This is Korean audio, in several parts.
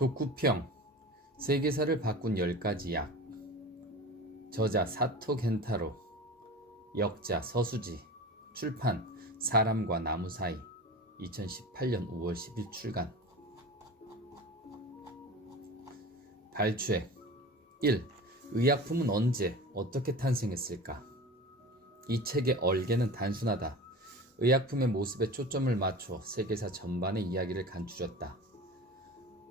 독후평 세계사를 바꾼 10가지 약. 저자 사토 겐타로, 역자 서수지, 출판 사람과 나무 사이, 2018년 5월 10일 출간. 발췌 1. 의약품은 언제 어떻게 탄생했을까? 이 책의 얼개는 단순하다. 의약품의 모습에 초점을 맞춰 세계사 전반의 이야기를 간추렸다.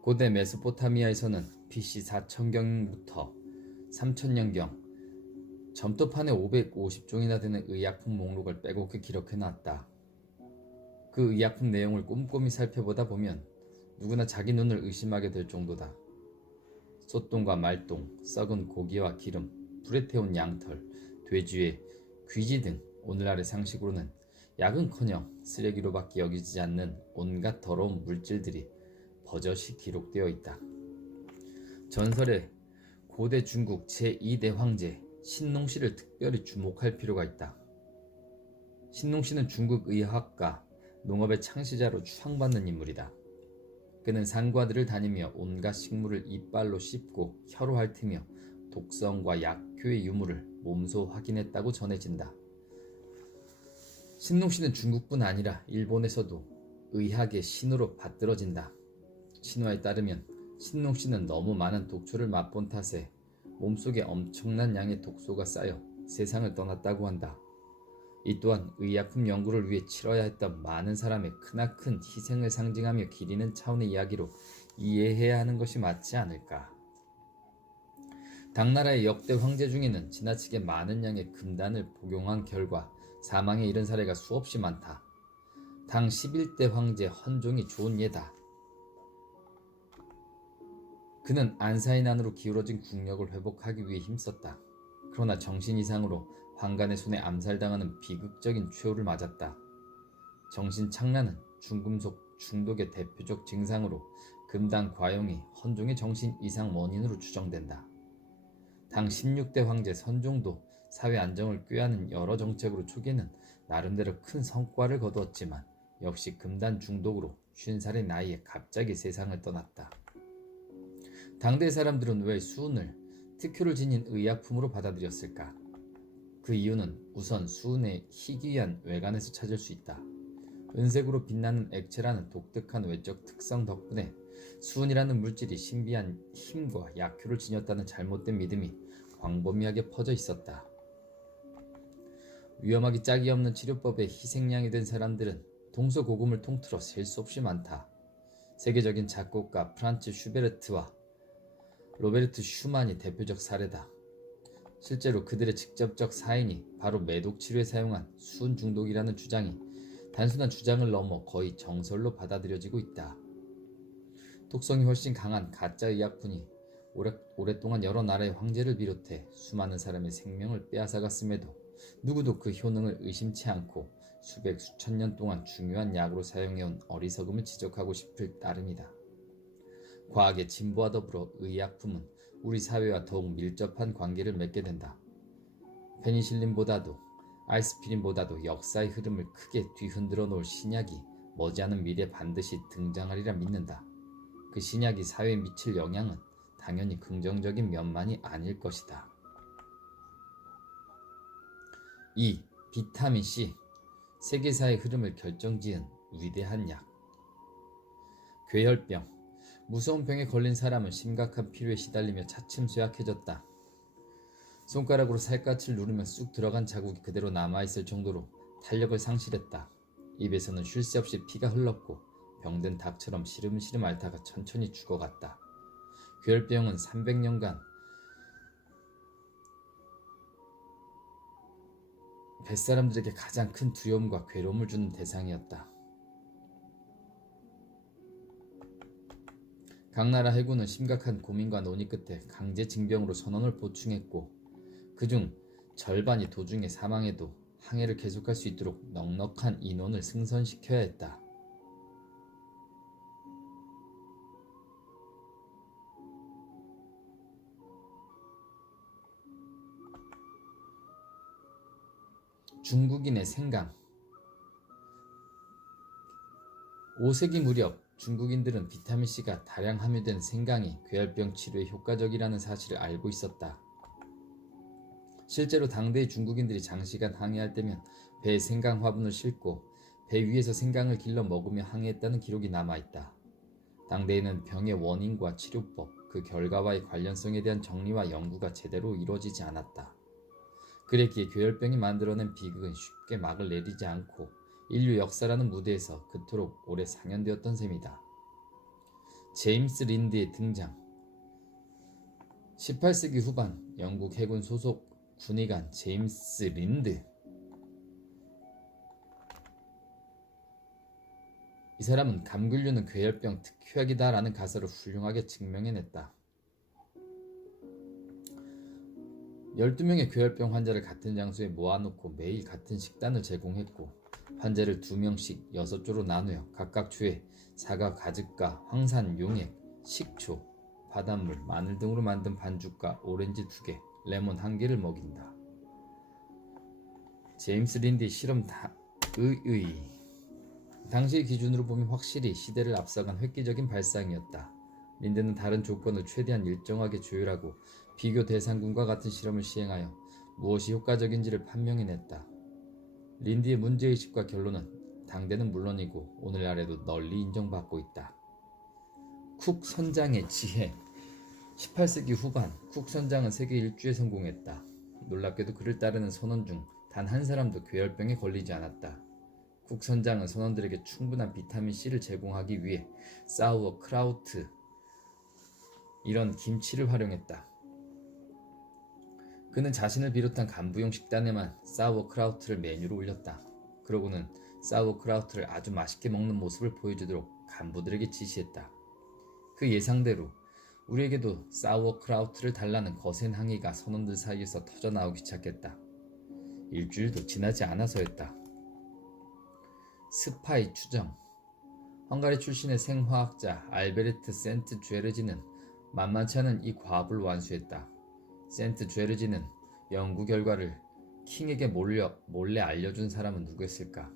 고대 메소포타미아에서는 BC 4000경부터 3000년경 점토판에 550종이나 되는 의약품 목록을 빼곡히 기록해놨다. 그 의약품 내용을 꼼꼼히 살펴보다 보면 누구나 자기 눈을 의심하게 될 정도다. 솥똥과 말똥, 썩은 고기와 기름, 불에 태운 양털, 돼지의 귀지 등 오늘날의 상식으로는 약은커녕 쓰레기로밖에 여기지 않는 온갖 더러운 물질들이 버젓이 기록되어 있다. 전설의 고대 중국 제2대 황제 신농시를 특별히 주목할 필요가 있다. 신농시는 중국 의학과 농업의 창시자로 추앙받는 인물이다. 그는 산과들을 다니며 온갖 식물을 이빨로 씹고 혀로 핥으며 독성과 약효의 유무를 몸소 확인했다고 전해진다. 신농시는 중국뿐 아니라 일본에서도 의학의 신으로 받들어진다. 신화에 따르면 신농시는 너무 많은 독초를 맛본 탓에 몸속에 엄청난 양의 독소가 쌓여 세상을 떠났다고 한다. 이 또한 의약품 연구를 위해 치러야 했던 많은 사람의 크나큰 희생을 상징하며 기리는 차원의 이야기로 이해해야 하는 것이 맞지 않을까. 당나라의 역대 황제 중에는 지나치게 많은 양의 금단을 복용한 결과 사망에 이른 사례가 수없이 많다. 당 11대 황제 헌종이 좋은 예다. 그는 안사의 난으로 기울어진 국력을 회복하기 위해 힘썼다. 그러나 정신 이상으로 환관의 손에 암살당하는 비극적인 최후를 맞았다. 정신착란은 중금속 중독의 대표적 증상으로 금단 과용이 헌종의 정신 이상 원인으로 추정된다. 당 16대 황제 선종도 사회 안정을 꾀하는 여러 정책으로 초기에는 나름대로 큰 성과를 거두었지만 역시 금단 중독으로 50살의 나이에 갑자기 세상을 떠났다. 당대 사람들은 왜 수은을 특효를 지닌 의약품으로 받아들였을까? 그 이유는 우선 수은의 희귀한 외관에서 찾을 수 있다. 은색으로 빛나는 액체라는 독특한 외적 특성 덕분에 수은이라는 물질이 신비한 힘과 약효를 지녔다는 잘못된 믿음이 광범위하게 퍼져 있었다. 위험하기 짝이 없는 치료법에 희생양이 된 사람들은 동서고금을 통틀어 셀 수 없이 많다. 세계적인 작곡가 프란츠 슈베르트와 로베르트 슈만이 대표적 사례다. 실제로 그들의 직접적 사인이 바로 매독 치료에 사용한 수은 중독이라는 주장이 단순한 주장을 넘어 거의 정설로 받아들여지고 있다. 독성이 훨씬 강한 가짜 의약품이 오랫동안 여러 나라의 황제를 비롯해 수많은 사람의 생명을 빼앗아갔음에도 누구도 그 효능을 의심치 않고 수백 수천 년 동안 중요한 약으로 사용해온 어리석음을 지적하고 싶을 따름이다. 과학의 진보와 더불어 의약품은 우리 사회와 더욱 밀접한 관계를 맺게 된다. 페니실린보다도 아이스피린보다도 역사의 흐름을 크게 뒤흔들어 놓을 신약이 머지않은 미래에 반드시 등장하리라 믿는다. 그 신약이 사회에 미칠 영향은 당연히 긍정적인 면만이 아닐 것이다. 2. 비타민C, 세계사의 흐름을 결정지은 위대한 약. 괴혈병, 무서운 병에 걸린 사람은 심각한 피로에 시달리며 차츰 쇠약해졌다. 손가락으로 살갗을 누르면 쑥 들어간 자국이 그대로 남아있을 정도로 탄력을 상실했다. 입에서는 쉴 새 없이 피가 흘렀고 병든 닭처럼 시름시름 앓다가 천천히 죽어갔다. 괴혈병은 300년간 뱃사람들에게 가장 큰 두려움과 괴로움을 주는 대상이었다. 각 나라 해군은 심각한 고민과 논의 끝에 강제 징병으로 선원을 보충했고 그중 절반이 도중에 사망해도 항해를 계속할 수 있도록 넉넉한 인원을 승선시켜야 했다. 중국인의 생강. 5세기 무렵 중국인들은 비타민C가 다량 함유된 생강이 괴혈병 치료에 효과적이라는 사실을 알고 있었다. 실제로 당대의 중국인들이 장시간 항해할 때면 배에 생강 화분을 싣고 배 위에서 생강을 길러 먹으며 항해했다는 기록이 남아있다. 당대에는 병의 원인과 치료법, 그 결과와의 관련성에 대한 정리와 연구가 제대로 이루어지지 않았다. 그랬기에 괴혈병이 만들어낸 비극은 쉽게 막을 내리지 않고 인류 역사라는 무대에서 그토록 오래 상연되었던 셈이다. 제임스 린드의 등장. 18세기 후반 영국 해군 소속 군의관 제임스 린드. 이 사람은 감귤류는 괴혈병 특효약이다라는 가설을 훌륭하게 증명해냈다. 12명의 괴혈병 환자를 같은 장소에 모아놓고 매일 같은 식단을 제공했고 환자를 2명씩 6조로 나누어 각각 주에 사과 가즙과 황산 용액, 식초, 바닷물, 마늘 등으로 만든 반죽과 오렌지 2개, 레몬 1개를 먹인다. 제임스 린드의 실험 당시의 기준으로 보면 확실히 시대를 앞서간 획기적인 발상이었다. 린드는 다른 조건을 최대한 일정하게 조율하고 비교 대상군과 같은 실험을 시행하여 무엇이 효과적인지를 판명해냈다. 린드의 문제의식과 결론은 당대는 물론이고 오늘날에도 널리 인정받고 있다. 쿡 선장의 지혜. 18세기 후반 쿡 선장은 세계 일주에 성공했다. 놀랍게도 그를 따르는 선원 중 단 한 사람도 괴혈병에 걸리지 않았다. 쿡 선장은 선원들에게 충분한 비타민C를 제공하기 위해 사우어크라우트, 이런 김치를 활용했다. 그는 자신을 비롯한 간부용 식단에만 사우어크라우트를 메뉴로 올렸다. 그러고는 사우어크라우트를 아주 맛있게 먹는 모습을 보여주도록 간부들에게 지시했다. 그 예상대로 우리에게도 사우어크라우트를 달라는 거센 항의가 선원들 사이에서 터져나오기 시작했다. 일주일도 지나지 않아서였다. 스파이 추정. 헝가리 출신의 생화학자 알베르트 센트 죄르지는 만만치 않은 이 과업을 완수했다. 센트 죄르지는 연구 결과를 킹에게 몰래 알려준 사람은 누구였을까?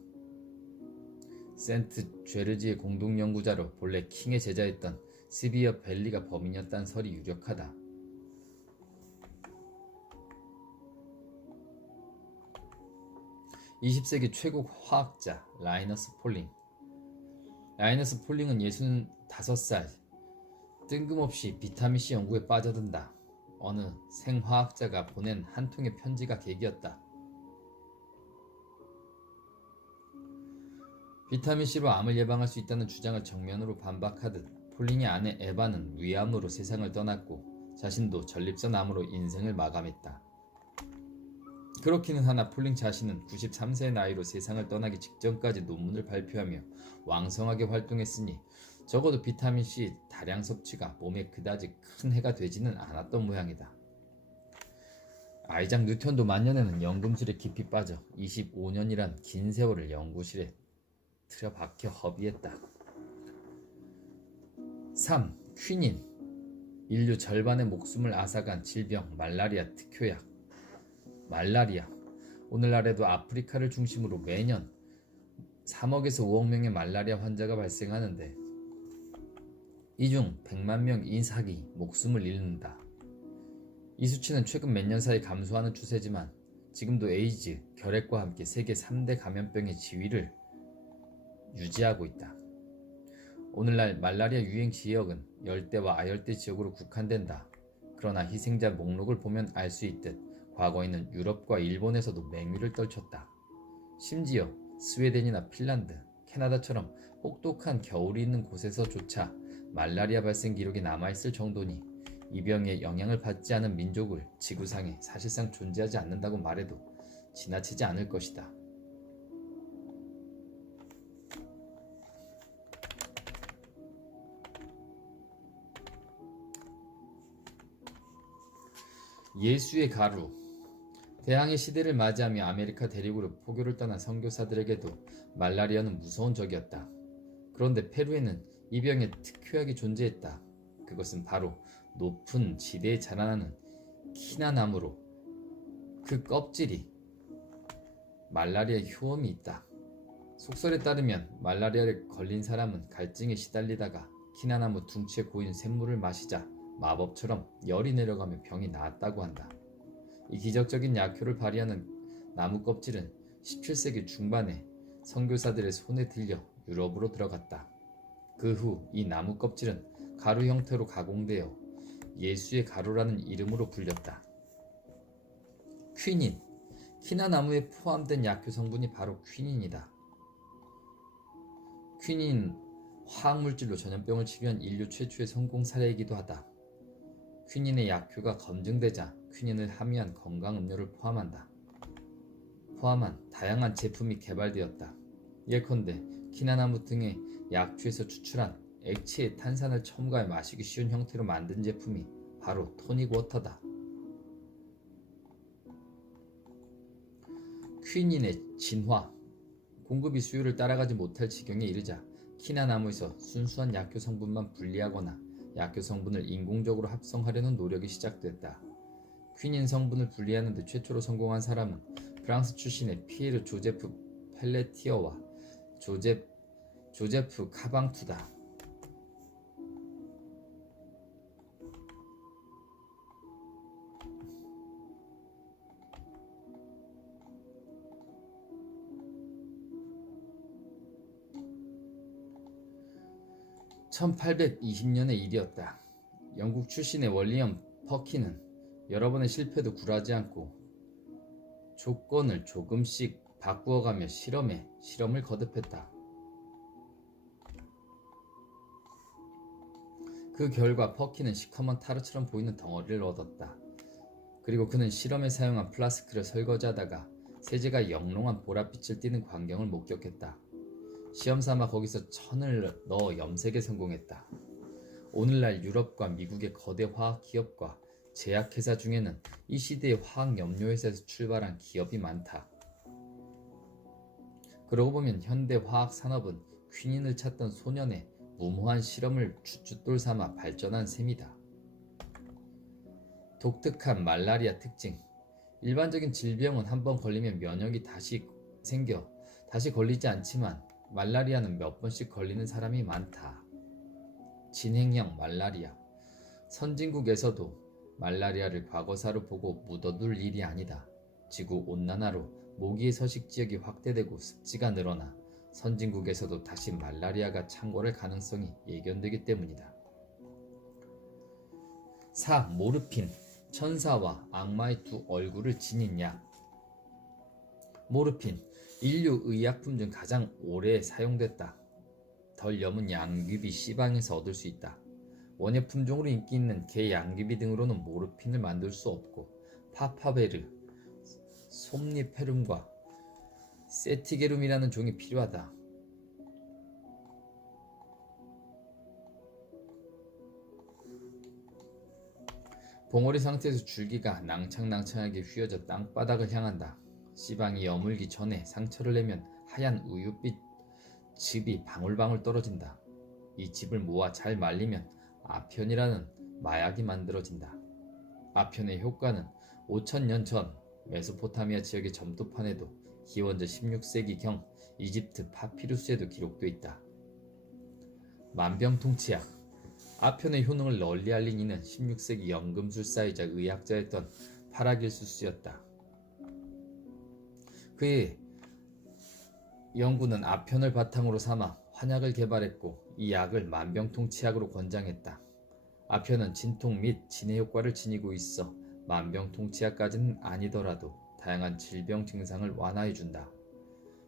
센트 죄르지의 공동 연구자로 본래 킹의 제자였던 스비어 벨리가 범인이었다는 설이 유력하다. 20세기 최고 화학자 라이너스 폴링. 라이너스 폴링은 65살 뜬금없이 비타민C 연구에 빠져든다. 어느 생화학자가 보낸 한 통의 편지가 계기였다. 비타민C로 암을 예방할 수 있다는 주장을 정면으로 반박하듯 폴링의 아내 에바는 위암으로 세상을 떠났고 자신도 전립선 암으로 인생을 마감했다. 그렇기는 하나 폴링 자신은 93세의 나이로 세상을 떠나기 직전까지 논문을 발표하며 왕성하게 활동했으니 적어도 비타민C 다량 섭취가 몸에 그다지 큰 해가 되지는 않았던 모양이다. 아이작 뉴턴도 만년에는 연금술에 깊이 빠져 25년이란 긴 세월을 연구실에 틀어박혀 허비했다. 3. 퀴닌. 인류 절반의 목숨을 앗아간 질병 말라리아 특효약. 말라리아. 오늘날에도 아프리카를 중심으로 매년 3억에서 5억 명의 말라리아 환자가 발생하는데 이 중 100만 명 이상이 목숨을 잃는다. 이 수치는 최근 몇 년 사이 감소하는 추세지만 지금도 에이즈, 결핵과 함께 세계 3대 감염병의 지위를 유지하고 있다. 오늘날 말라리아 유행 지역은 열대와 아열대 지역으로 국한된다. 그러나 희생자 목록을 보면 알 수 있듯 과거에는 유럽과 일본에서도 맹위를 떨쳤다. 심지어 스웨덴이나 핀란드, 캐나다처럼 혹독한 겨울이 있는 곳에서조차 말라리아 발생 기록이 남아있을 정도니 이 병의 영향을 받지 않은 민족을 지구상에 사실상 존재하지 않는다고 말해도 지나치지 않을 것이다. 예수의 가루. 대항해 시대를 맞이하며 아메리카 대륙으로 포교를 떠난 선교사들에게도 말라리아는 무서운 적이었다. 그런데 페루에는 이 병의 특효약이 존재했다. 그것은 바로 높은 지대에 자라나는 키나나무로 그 껍질이 말라리아 효험이 있다. 속설에 따르면 말라리아를 걸린 사람은 갈증에 시달리다가 키나나무 둥치에 고인 샘물을 마시자 마법처럼 열이 내려가며 병이 나았다고 한다. 이 기적적인 약효를 발휘하는 나무 껍질은 17세기 중반에 선교사들의 손에 들려 유럽으로 들어갔다. 그 후 이 나무 껍질은 가루 형태로 가공되어 예수의 가루라는 이름으로 불렸다. 퀴닌, 키나나무에 포함된 약효 성분이 바로 퀴닌이다. 퀴닌 화학물질로 전염병을 치료한 인류 최초의 성공 사례이기도 하다. 퀴닌의 약효가 검증되자 퀴닌을 함유한 건강음료를 포함한 다양한 제품이 개발되었다. 예컨대 키나나무 등의 약초에서 추출한 액체에 탄산을 첨가해 마시기 쉬운 형태로 만든 제품이 바로 토닉 워터다. 퀴닌의 진화, 공급이 수요를 따라가지 못할 지경에 이르자 키나나무에서 순수한 약효 성분만 분리하거나 약효 성분을 인공적으로 합성하려는 노력이 시작됐다. 퀴닌 성분을 분리하는 데 최초로 성공한 사람은 프랑스 출신의 피에르 조제프 펠레티어와 조제프 카방투다. (1820년의) 일이었다. 영국 출신의 월리엄 퍼킨은 여러 번의 실패도 굴하지 않고 조건을 조금씩 바꾸어가며 실험을 거듭했다. 그 결과 퍼킨은 시커먼 타르처럼 보이는 덩어리를 얻었다. 그리고 그는 실험에 사용한 플라스크를 설거지하다가 세제가 영롱한 보랏빛을 띠는 광경을 목격했다. 시험삼아 거기서 천을 넣어 염색에 성공했다. 오늘날 유럽과 미국의 거대 화학 기업과 제약회사 중에는 이 시대의 화학 염료회사에서 출발한 기업이 많다. 그러고 보면 현대 화학 산업은 퀴닌을 찾던 소년의 무모한 실험을 주춧돌 삼아 발전한 셈이다. 독특한 말라리아 특징. 일반적인 질병은 한번 걸리면 면역이 다시 생겨 다시 걸리지 않지만 말라리아는 몇 번씩 걸리는 사람이 많다. 진행형 말라리아. 선진국에서도 말라리아를 과거사로 보고 묻어둘 일이 아니다. 지구온난화로 모기의 서식지역이 확대되고 습지가 늘어나 선진국에서도 다시 말라리아가 창궐할 가능성이 예견되기 때문이다. 4. 모르핀. 천사와 악마의 두 얼굴을 지닌 약. 모르핀. 인류 의약품 중 가장 오래 사용됐다. 덜 염은 양귀비 C방에서 얻을 수 있다. 원예 품종으로 인기 있는 개 양귀비 등으로는 모르핀을 만들 수 없고 파파베르, 솜니페름과 세티게룸이라는 종이 필요하다. 봉오리 상태에서 줄기가 낭창낭창하게 휘어져 땅바닥을 향한다. C방이 여물기 전에 상처를 내면 하얀 우유빛 즙이 방울방울 떨어진다. 이 즙을 모아 잘 말리면 아편이라는 마약이 만들어진다. 아편의 효과는 5000년 전 메소포타미아 지역의 점토판에도 기원전 16세기경 이집트 파피루스에도 기록돼 있다. 만병통치약. 아편의 효능을 널리 알린 이는 16세기 연금술사이자 의학자였던 파라길수스였다. 그의 연구는 아편을 바탕으로 삼아 환약을 개발했고 이 약을 만병통치약으로 권장했다. 아편은 진통 및 진해 효과를 지니고 있어 만병통치약까지는 아니더라도 다양한 질병 증상을 완화해준다.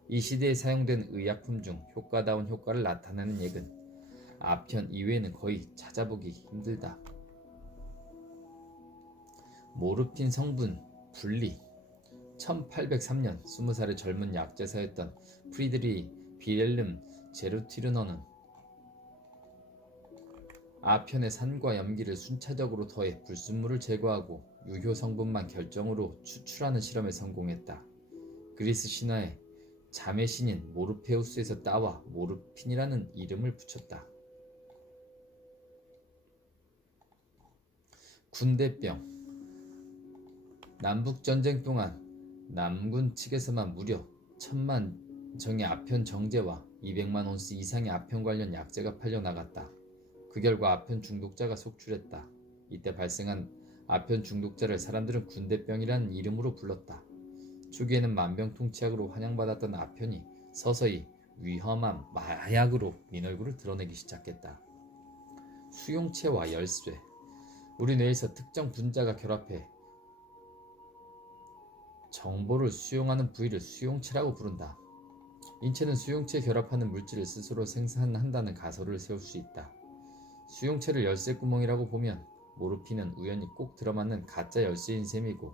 이 시대에 사용된 의약품 중 효과다운 효과를 나타내는 약은 아편 이외에는 거의 찾아보기 힘들다. 모르핀 성분 분리. 1803년 20살의 젊은 약제사였던 프리드리 비렐름 제르티르너는 아편의 산과 염기를 순차적으로 더해 불순물을 제거하고 유효 성분만 결정으로 추출하는 실험에 성공했다. 그리스 신화에 잠의 신인 모르페우스에서 따와 모르핀이라는 이름을 붙였다. 군대병. 남북전쟁 동안 남군 측에서만 무려 1000만 정의 아편 정제와 200만 온스 이상의 아편 관련 약재가 팔려나갔다. 그 결과 아편 중독자가 속출했다. 이때 발생한 아편 중독자를 사람들은 군대병이라는 이름으로 불렀다. 초기에는 만병통치약으로 환영받았던 아편이 서서히 위험한 마약으로 민얼굴을 드러내기 시작했다. 수용체와 열쇠. 우리 뇌에서 특정 분자가 결합해 정보를 수용하는 부위를 수용체라고 부른다. 인체는 수용체에 결합하는 물질을 스스로 생산한다는 가설을 세울 수 있다. 수용체를 열쇠구멍이라고 보면 모르핀은 우연히 꼭 들어맞는 가짜 열쇠인 셈이고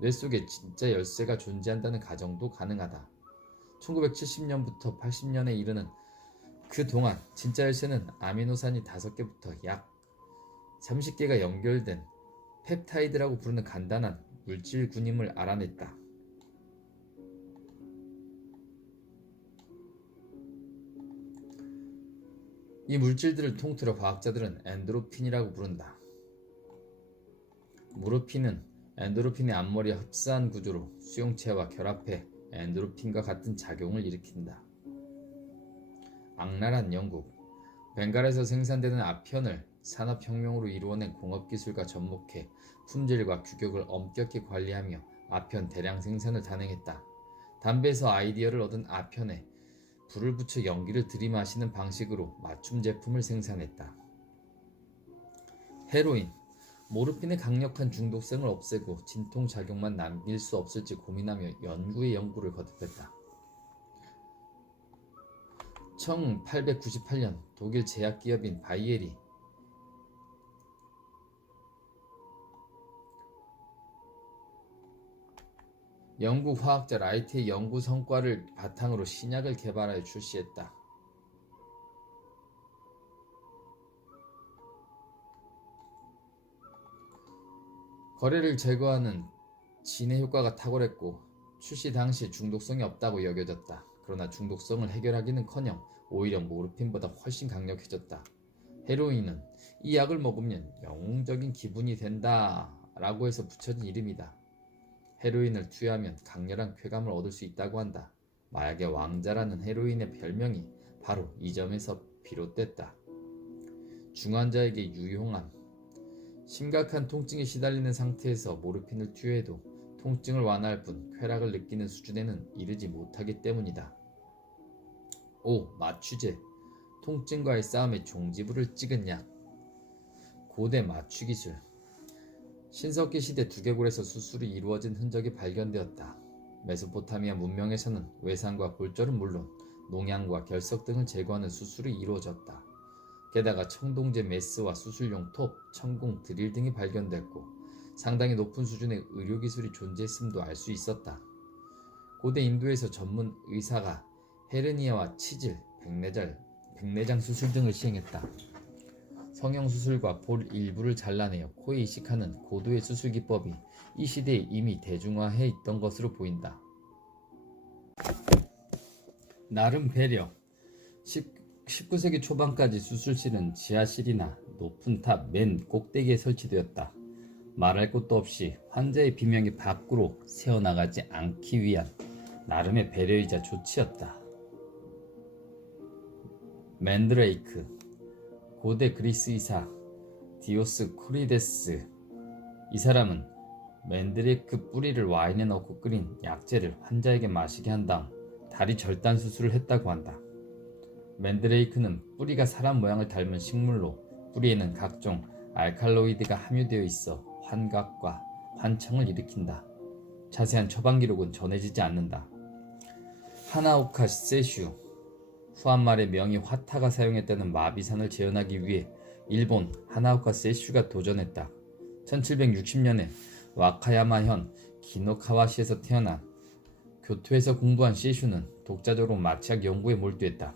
뇌 속에 진짜 열쇠가 존재한다는 가정도 가능하다. 1970년부터 80년에 이르는 그 동안 진짜 열쇠는 아미노산이 5개부터 약 30개가 연결된 펩타이드라고 부르는 간단한 물질군임을 알아냈다. 이 물질들을 통틀어 과학자들은 엔도르핀이라고 부른다. 모르핀은 엔도르핀의 앞머리와 흡사한 구조로 수용체와 결합해 엔도르핀과 같은 작용을 일으킨다. 악랄한 영국. 벵갈에서 생산되는 아편을 산업혁명으로 이루어낸 공업기술과 접목해 품질과 규격을 엄격히 관리하며 아편 대량 생산을 단행했다. 담배에서 아이디어를 얻은 아편에 불을 붙여 연기를 들이마시는 방식으로 맞춤 제품을 생산했다. 헤로인. 모르핀의 강력한 중독성을 없애고 진통작용만 남길 수 없을지 고민하며 연구에 연구를 거듭했다. 1898년 독일 제약기업인 바이에리 영국 화학자 라이트의 연구 성과를 바탕으로 신약을 개발하여 출시했다. 거래를 제거하는 진해 효과가 탁월했고 출시 당시 중독성이 없다고 여겨졌다. 그러나 중독성을 해결하기는커녕 오히려 모르핀보다 훨씬 강력해졌다. 헤로인은 이 약을 먹으면 영웅적인 기분이 된다 라고 해서 붙여진 이름이다. 헤로인을 투여하면 강렬한 쾌감을 얻을 수 있다고 한다. 마약의 왕자라는 헤로인의 별명이 바로 이 점에서 비롯됐다. 중환자에게 유용함. 심각한 통증에 시달리는 상태에서 모르핀을 투여해도 통증을 완화할 뿐 쾌락을 느끼는 수준에는 이르지 못하기 때문이다. 5. 마취제. 통증과의 싸움에 종지부를 찍은 약. 고대 마취기술. 신석기 시대 두개골에서 수술이 이루어진 흔적이 발견되었다. 메소포타미아 문명에서는 외상과 골절은 물론 농양과 결석 등을 제거하는 수술이 이루어졌다. 게다가 청동제 메스와 수술용 톱, 천궁, 드릴 등이 발견됐고 상당히 높은 수준의 의료기술이 존재했음도 알 수 있었다. 고대 인도에서 전문 의사가 헤르니아와 치질, 백내장 수술 등을 시행했다. 성형수술과 볼 일부를 잘라내어 코에 이식하는 고도의 수술 기법이 이 시대에 이미 대중화해 있던 것으로 보인다. 나름 배려. 19세기 초반까지 수술실은 지하실이나 높은 탑 맨 꼭대기에 설치되었다. 말할 것도 없이 환자의 비명이 밖으로 새어나가지 않기 위한 나름의 배려이자 조치였다. 맨드레이크. 고대 그리스 의사 디오스코리데스. 이 사람은 맨드레이크 뿌리를 와인에 넣고 끓인 약재를 환자에게 마시게 한 다음 다리 절단 수술을 했다고 한다. 맨드레이크는 뿌리가 사람 모양을 닮은 식물로 뿌리에는 각종 알칼로이드가 함유되어 있어 환각과 환청을 일으킨다. 자세한 처방 기록은 전해지지 않는다. 하나오카 세슈. 후한말의 명의 화타가 사용했다는 마비산을 재현하기 위해 일본 하나오카 세슈가 도전했다. 1760년에 와카야마현 기노카와시에서 태어난 교토에서 공부한 세슈는 독자적으로 마취약 연구에 몰두했다.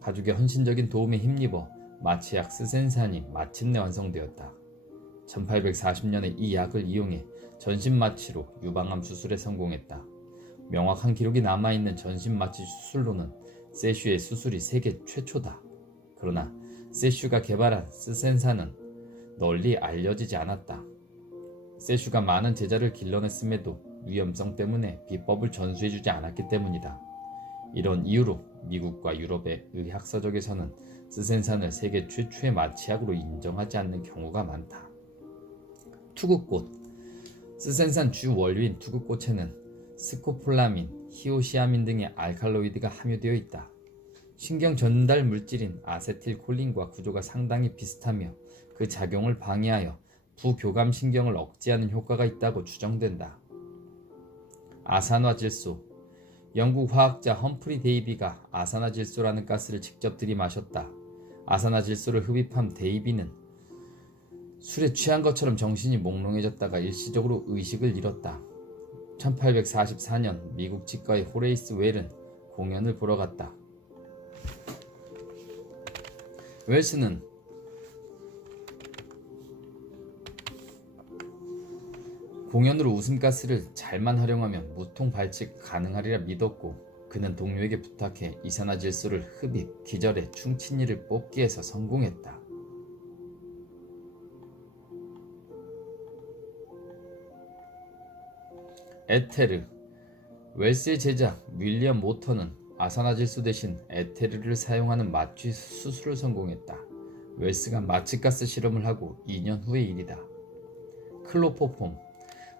가족의 헌신적인 도움에 힘입어 마취약 스센산이 마침내 완성되었다. 1840년에 이 약을 이용해 전신마취로 유방암 수술에 성공했다. 명확한 기록이 남아있는 전신마취 수술로는 세슈의 수술이 세계 최초다. 그러나 세슈가 개발한 스센산은 널리 알려지지 않았다. 세슈가 많은 제자를 길러냈음에도 위험성 때문에 비법을 전수해주지 않았기 때문이다. 이런 이유로 미국과 유럽의 의학서적에서는 스센산을 세계 최초의 마취약으로 인정하지 않는 경우가 많다. 투구꽃. 스센산 주 원료인 투구꽃에는 스코폴라민, 히오시아민 등의 알칼로이드가 함유되어 있다. 신경 전달 물질인 아세틸콜린과 구조가 상당히 비슷하며 그 작용을 방해하여 부교감 신경을 억제하는 효과가 있다고 추정된다. 아산화질소. 영국 화학자 험프리 데이비가 아산화질소라는 가스를 직접 들이마셨다. 아산화질소를 흡입한 데이비는 술에 취한 것처럼 정신이 몽롱해졌다가 일시적으로 의식을 잃었다. 1844년 미국 치과의 호레이스 웰은 공연을 보러 갔다. 웰스는 공연으로 웃음가스를 잘만 활용하면 무통 발칙 가능하리라 믿었고 그는 동료에게 부탁해 이산화질소를 흡입, 기절해 충치니를 뽑기 위해서 성공했다. 에테르. 웰스의 제자 윌리엄 모터는 아산화질소 대신 에테르를 사용하는 마취 수술을 성공했다. 웰스가 마취가스 실험을 하고 2년 후의 일이다. 클로포폼.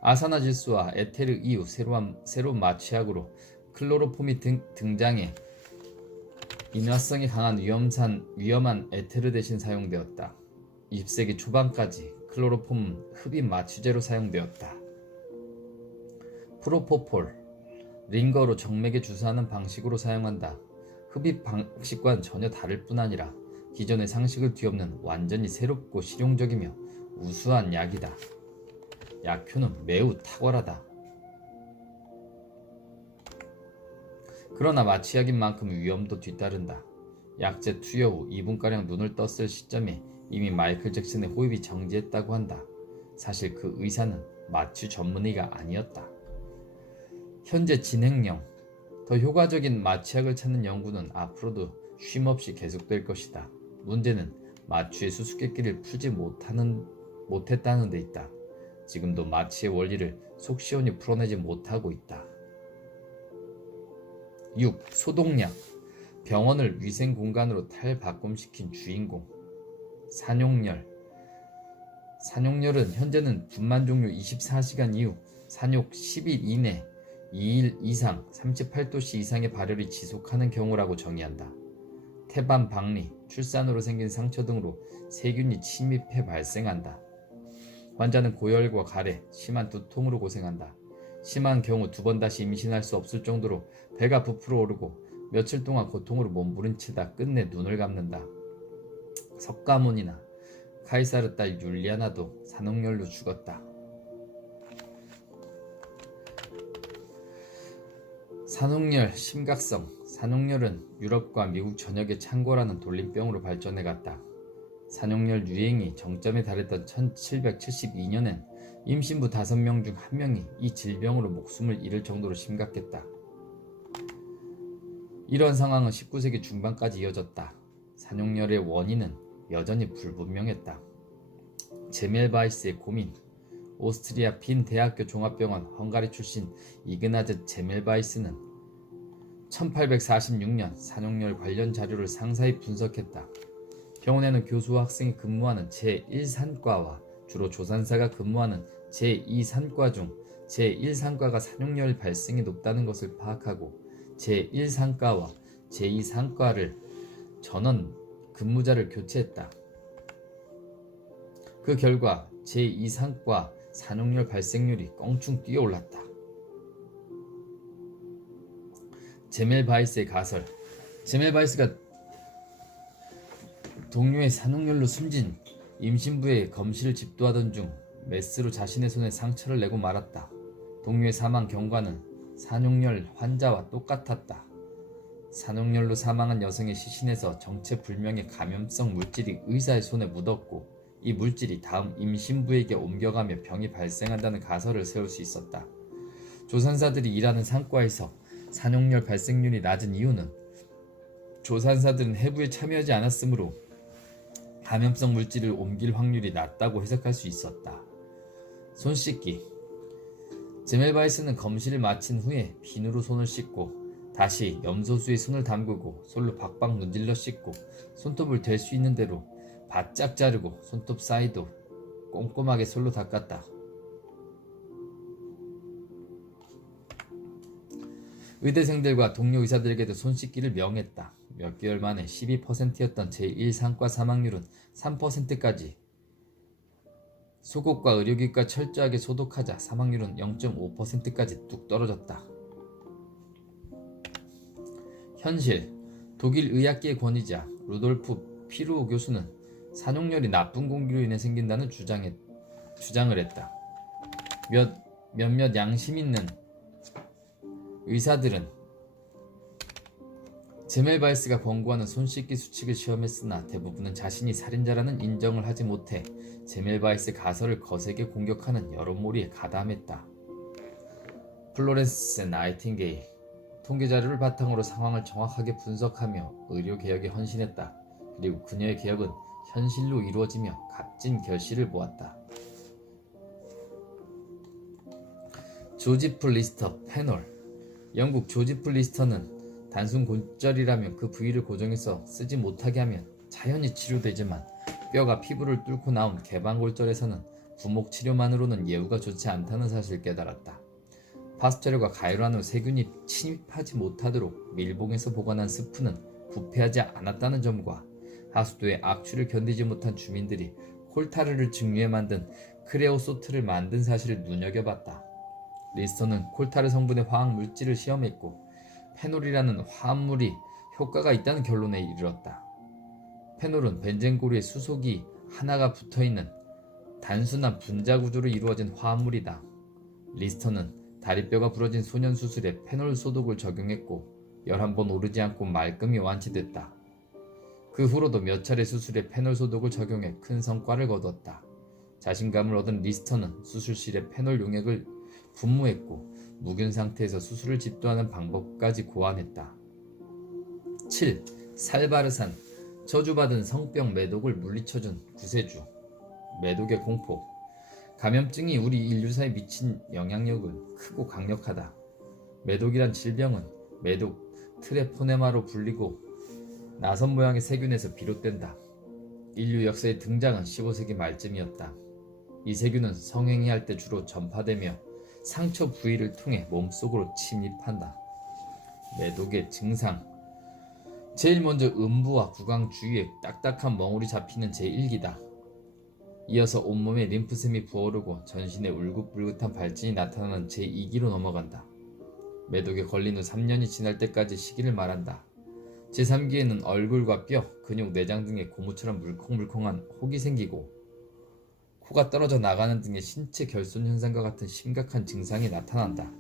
아산화질소와 에테르 이후 새로운 마취약으로 클로로폼이 등장해 인화성이 강한 위험한 에테르 대신 사용되었다. 20세기 초반까지 클로로폼은 흡입 마취제로 사용되었다. 프로포폴. 링거로 정맥에 주사하는 방식으로 사용한다. 흡입 방식과는 전혀 다를 뿐 아니라 기존의 상식을 뒤엎는 완전히 새롭고 실용적이며 우수한 약이다. 약효는 매우 탁월하다. 그러나 마취약인 만큼 위험도 뒤따른다. 약제 투여 후 2분가량 눈을 떴을 시점에 이미 마이클 잭슨의 호흡이 정지했다고 한다. 사실 그 의사는 마취 전문의가 아니었다. 현재 진행형. 더 효과적인 마취약을 찾는 연구는 앞으로도 쉼없이 계속될 것이다. 문제는 마취의 수수께끼를 풀지 못했다는 데 있다. 지금도 마취의 원리를 속 시원히 풀어내지 못하고 있다. 6. 소독약. 병원을 위생공간으로 탈바꿈시킨 주인공. 산용열. 산용열은 현재는 분만 종료 24시간 이후 산욕 10일 이내 2일 이상 38도씨 이상의 발열이 지속하는 경우라고 정의한다. 태반 박리, 출산으로 생긴 상처 등으로 세균이 침입해 발생한다. 환자는 고열과 가래, 심한 두통으로 고생한다. 심한 경우 2번 다시 임신할 수 없을 정도로 배가 부풀어 오르고 며칠 동안 고통으로 몸부림치다 끝내 눈을 감는다. 석가모니나 카이사르 딸 율리아나도 산홍열로 죽었다. 산홍열 심각성. 산홍열은 유럽과 미국 전역에 창궐하는 돌림병으로 발전해갔다. 산홍열 유행이 정점에 달했던 1772년엔 임신부 5명 중 1명이 이 질병으로 목숨을 잃을 정도로 심각했다. 이런 상황은 19세기 중반까지 이어졌다. 산홍열의 원인은 여전히 불분명했다. 제멜바이스의 고민. 오스트리아 빈 대학교 종합병원 헝가리 출신 이그나즈 제멜바이스는 1846년 산홍열 관련 자료를 상세히 분석했다. 병원에는 교수와 학생이 근무하는 제1산과와 주로 조산사가 근무하는 제2산과 중 제1산과가 산홍열 발생이 높다는 것을 파악하고 제1산과와 제2산과를 전원 근무자를 교체했다. 그 결과 제2산과 산홍열 발생률이 껑충 뛰어올랐다. 제멜바이스의 가설. 제멜바이스가 동료의 산홍열로 숨진 임신부의 검시를 집도하던 중 메스로 자신의 손에 상처를 내고 말았다. 동료의 사망 경과는 산홍열 환자와 똑같았다. 산홍열로 사망한 여성의 시신에서 정체불명의 감염성 물질이 의사의 손에 묻었고 이 물질이 다음 임신부에게 옮겨가며 병이 발생한다는 가설을 세울 수 있었다. 조산사들이 일하는 산과에서 산홍열 발생률이 낮은 이유는 조산사들은 해부에 참여하지 않았으므로 감염성 물질을 옮길 확률이 낮다고 해석할 수 있었다. 손 씻기. 제멜바이스는 검시를 마친 후에 비누로 손을 씻고 다시 염소수에 손을 담그고 솔로 박박 문질러 씻고 손톱을 될 수 있는 대로 바짝 자르고 손톱 사이도 꼼꼼하게 솔로 닦았다. 의대생들과 동료 의사들에게도 손 씻기를 명했다. 몇 개월 만에 12%였던 제1상과 사망률은 3%까지, 속옷과 의료기과 철저하게 소독하자 사망률은 0.5%까지 뚝 떨어졌다. 현실, 독일 의학계의 권위자 루돌프 피루오 교수는 산용열이 나쁜 공기로 인해 생긴다는 주장을 했다. 몇몇 양심 있는 의사들은 제멜바이스가 권고하는 손 씻기 수칙을 시험했으나 대부분은 자신이 살인자라는 인정을 하지 못해 제멜바이스 가설을 거세게 공격하는 여론몰이에 가담했다. 플로렌스 나이팅게일, 통계자료를 바탕으로 상황을 정확하게 분석하며 의료개혁에 헌신했다. 그리고 그녀의 개혁은 현실로 이루어지며 값진 결실을 보았다. 조지프 리스터 페놀. 영국 조지프 리스터는 단순 골절이라면 그 부위를 고정해서 쓰지 못하게 하면 자연히 치료되지만 뼈가 피부를 뚫고 나온 개방골절에서는 부목 치료만으로는 예후가 좋지 않다는 사실을 깨달았다. 파스처르가 가열한 후 세균이 침입하지 못하도록 밀봉해서 보관한 스프는 부패하지 않았다는 점과 하수도의 악취를 견디지 못한 주민들이 콜타르를 증류해 만든 크레오소트를 만든 사실을 눈여겨봤다. 리스터는 콜타르 성분의 화학 물질을 시험했고 페놀이라는 화합물이 효과가 있다는 결론에 이르렀다. 페놀은 벤젠고리의 수속이 하나가 붙어있는 단순한 분자 구조로 이루어진 화합물이다. 리스터는 다리뼈가 부러진 소년 수술에 페놀 소독을 적용했고 11번 오르지 않고 말끔히 완치됐다. 그 후로도 몇 차례 수술에 페놀 소독을 적용해 큰 성과를 거뒀다. 자신감을 얻은 리스터는 수술실에 페놀 용액을 분무했고 무균 상태에서 수술을 집도하는 방법까지 고안했다. 7. 살바르산. 저주받은 성병 매독을 물리쳐준 구세주. 매독의 공포. 감염증이 우리 인류사에 미친 영향력은 크고 강력하다. 매독이란 질병은 매독 트레포네마로 불리고 나선 모양의 세균에서 비롯된다. 인류 역사의 등장은 15세기 말쯤이었다. 이 세균은 성행위할 때 주로 전파되며 상처 부위를 통해 몸속으로 침입한다. 매독의 증상. 제일 먼저 음부와 구강 주위에 딱딱한 멍울이 잡히는 제1기다. 이어서 온몸에 림프샘이 부어오르고 전신에 울긋불긋한 발진이 나타나는 제2기로 넘어간다. 매독에 걸린 후 3년이 지날 때까지 시기를 말한다. 제3기에는 얼굴과 뼈, 근육, 내장 등에 고무처럼 물컹물컹한 혹이 생기고 코가 떨어져 나가는 등의 신체 결손 현상과 같은 심각한 증상이 나타난다.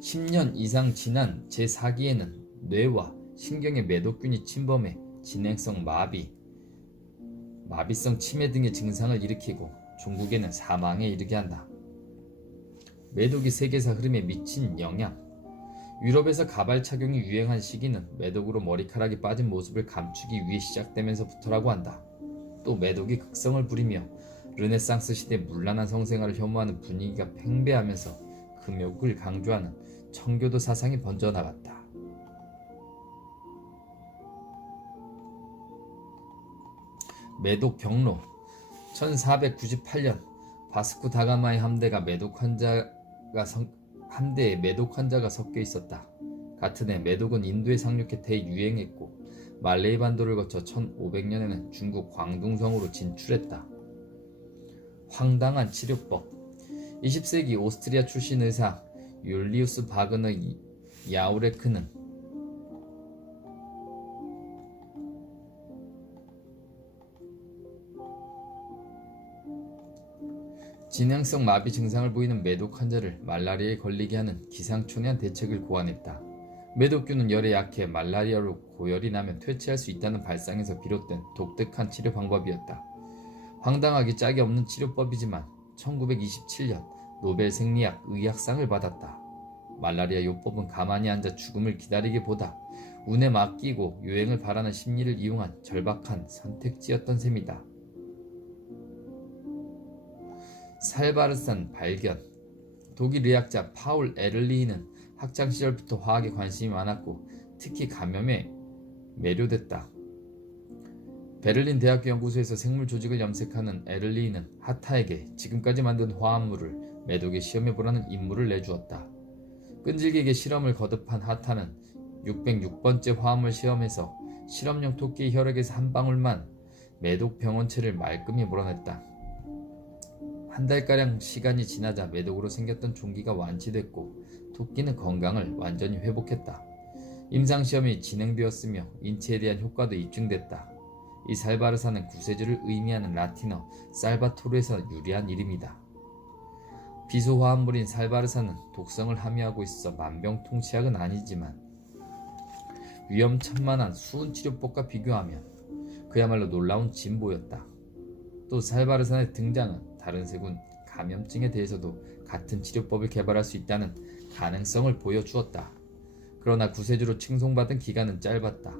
10년 이상 지난 제4기에는 뇌와 신경에 매독균이 침범해 진행성 마비성 치매 등의 증상을 일으키고 종국에는 사망에 이르게 한다. 매독이 세계사 흐름에 미친 영향. 유럽에서 가발 착용이 유행한 시기는 매독으로 머리카락이 빠진 모습을 감추기 위해 시작되면서부터라고 한다. 또 매독이 극성을 부리며 르네상스 시대 문란한 성생활을 혐오하는 분위기가 팽배하면서 금욕을 강조하는 청교도 사상이 번져나갔다. 매독 경로. 1498년 바스코 다가마의 함대에 매독 환자가 섞여 있었다. 같은 해 매독은 인도에 상륙해 대유행했고 말레이 반도를 거쳐 1500년에는 중국 광둥성으로 진출했다. 황당한 치료법. 20세기 오스트리아 출신 의사 율리우스 바그너 야우레크는 진행성 마비 증상을 보이는 매독 환자를 말라리아에 걸리게 하는 기상천외한 대책을 고안했다. 매독균은 열에 약해 말라리아로 고열이 나면 퇴치할 수 있다는 발상에서 비롯된 독특한 치료 방법이었다. 황당하기 짝이 없는 치료법이지만 1927년 노벨 생리학 의학상을 받았다. 말라리아 요법은 가만히 앉아 죽음을 기다리기보다 운에 맡기고 요행을 바라는 심리를 이용한 절박한 선택지였던 셈이다. 살바르산 발견. 독일 의학자 파울 에를리히는 학창 시절부터 화학에 관심이 많았고 특히 감염에 매료됐다. 베를린 대학교 연구소에서 생물 조직을 염색하는 에를리히는 하타에게 지금까지 만든 화합물을 매독에 시험해보라는 임무를 내주었다. 끈질기게 실험을 거듭한 하타는 606번째 화합물 시험에서 실험용 토끼의 혈액에서 한 방울만 매독 병원체를 말끔히 몰아냈다. 한 달가량 시간이 지나자 매독으로 생겼던 종기가 완치됐고 토끼는 건강을 완전히 회복했다. 임상시험이 진행되었으며 인체에 대한 효과도 입증됐다. 이 살바르사는 구세주를 의미하는 라틴어 살바토르에서 유래한 이름이다. 비소화합물인 살바르사는 독성을 함유하고 있어 만병통치약은 아니지만 위험천만한 수은치료법과 비교하면 그야말로 놀라운 진보였다. 또 살바르산의 등장은 다른 세균 감염증에 대해서도 같은 치료법을 개발할 수 있다는 가능성을 보여주었다. 그러나 구세주로 칭송받은 기간은 짧았다.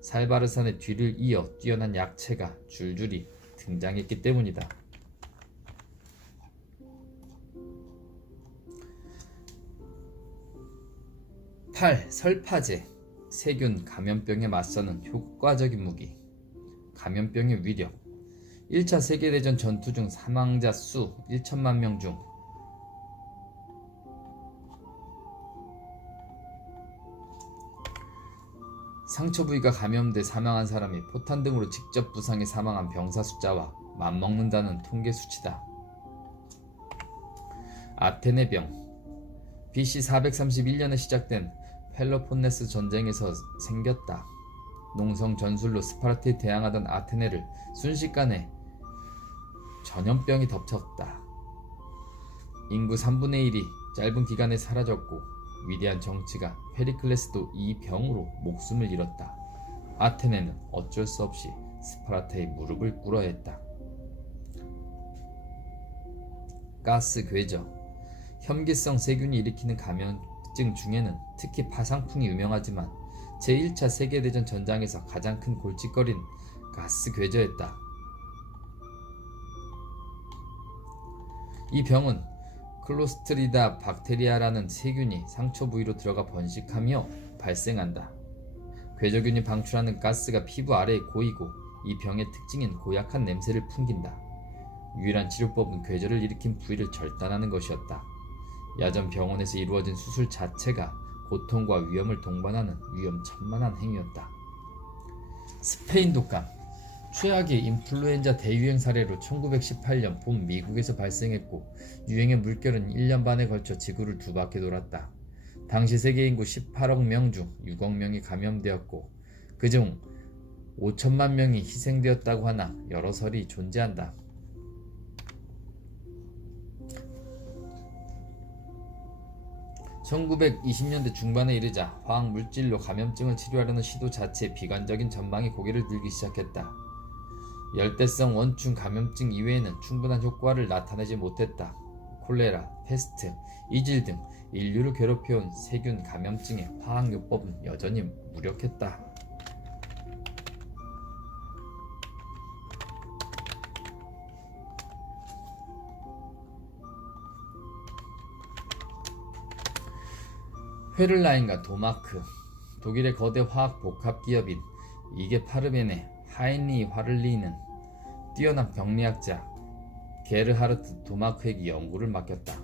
살바르산의 뒤를 이어 뛰어난 약체가 줄줄이 등장했기 때문이다. 8. 설파제 세균 감염병에 맞서는 효과적인 무기. 감염병의 위력. 1차 세계대전 전투 중 사망자 수 1천만 명 중 상처 부위가 감염돼 사망한 사람이 포탄 등으로 직접 부상해 사망한 병사 숫자와 맞먹는다는 통계 수치다. 아테네병. BC 431년에 시작된 펠로폰네스 전쟁에서 생겼다. 농성 전술로 스파르타에 대항하던 아테네를 순식간에 전염병이 덮쳤다. 인구 3분의 1이 짧은 기간에 사라졌고 위대한 정치가 페리클레스도 이 병으로 목숨을 잃었다. 아테네는 어쩔 수 없이 스파르타의 무릎을 꿇어야 했다. 가스 궤저. 혐기성 세균이 일으키는 감염증 중에는 특히 파상풍이 유명하지만 제1차 세계대전 전장에서 가장 큰 골칫거리는 가스 궤저였다. 이 병은 클로스트리다 박테리아라는 세균이 상처 부위로 들어가 번식하며 발생한다. 궤저균이 방출하는 가스가 피부 아래에 고이고 이 병의 특징인 고약한 냄새를 풍긴다. 유일한 치료법은 궤저를 일으킨 부위를 절단하는 것이었다. 야전 병원에서 이루어진 수술 자체가 고통과 위험을 동반하는 위험천만한 행위였다. 스페인 독감. 최악의 인플루엔자 대유행 사례로 1918년 봄 미국에서 발생했고 유행의 물결은 1년 반에 걸쳐 지구를 두 바퀴 돌았다. 당시 세계 인구 18억 명 중 6억 명이 감염되었고 그중 5천만 명이 희생되었다고 하나 여러 설이 존재한다. (1920년대) 중반에 이르자 화학물질로 감염증을 치료하려는 시도 자체에 비관적인 전망이 고개를 들기 시작했다. 열대성 원충 감염증 이외에는 충분한 효과를 나타내지 못했다. 콜레라, 페스트, 이질 등 인류를 괴롭혀온 세균 감염증의 화학요법은 여전히 무력했다. 헤를라인과 도마크. 독일의 거대 화학 복합 기업인 이게 파르벤의 하인리 화를리는 뛰어난 병리학자 게르하르트 도마크에게 연구를 맡겼다.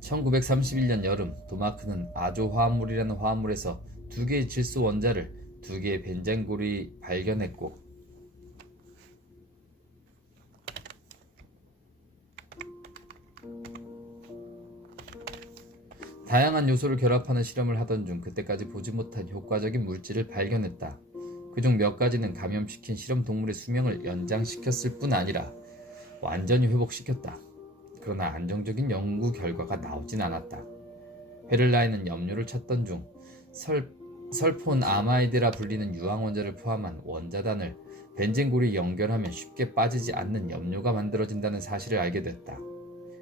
1931년 여름 도마크는 아조 화합물이라는 화합물에서 두 개의 질소 원자를 두 개의 벤젠골이 발견했고 다양한 요소를 결합하는 실험을 하던 중 그때까지 보지 못한 효과적인 물질을 발견했다. 그중 몇 가지는 감염시킨 실험 동물의 수명을 연장시켰을 뿐 아니라 완전히 회복시켰다. 그러나 안정적인 연구 결과가 나오진 않았다. 헤를라인은 염료를 찾던 중 설폰아마이드라 불리는 유황 원자를 포함한 원자단을 벤젠골이 연결하면 쉽게 빠지지 않는 염료가 만들어진다는 사실을 알게 됐다.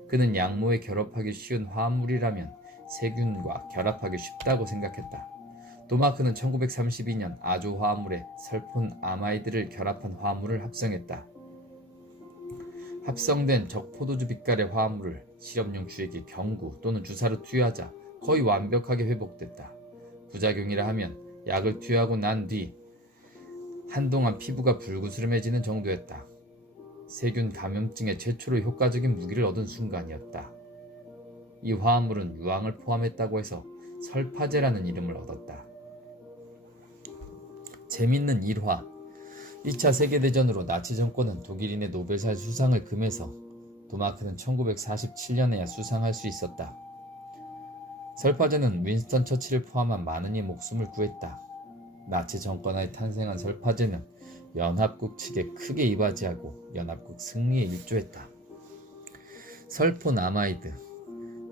그는 양모에 결합하기 쉬운 화합물이라면 세균과 결합하기 쉽다고 생각했다. 도마크는 1932년 아조 화합물에 설폰아마이드를 결합한 화합물을 합성했다. 합성된 적포도주 빛깔의 화합물을 실험용 주에게 경구 또는 주사로 투여하자 거의 완벽하게 회복됐다. 부작용이라 하면 약을 투여하고 난 뒤 한동안 피부가 불구스름해지는 정도였다. 세균 감염증에 최초로 효과적인 무기를 얻은 순간이었다. 이 화합물은 유황을 포함했다고 해서 설파제라는 이름을 얻었다. 재밌는 일화. 2차 세계대전으로 나치 정권은 독일인의 노벨상 수상을 금해서 도마크는 1947년에야 수상할 수 있었다. 설파제는 윈스턴 처칠을 포함한 많은 이의 목숨을 구했다. 나치 정권하에 탄생한 설파제는 연합국 측에 크게 이바지하고 연합국 승리에 일조했다. 설포나마이드.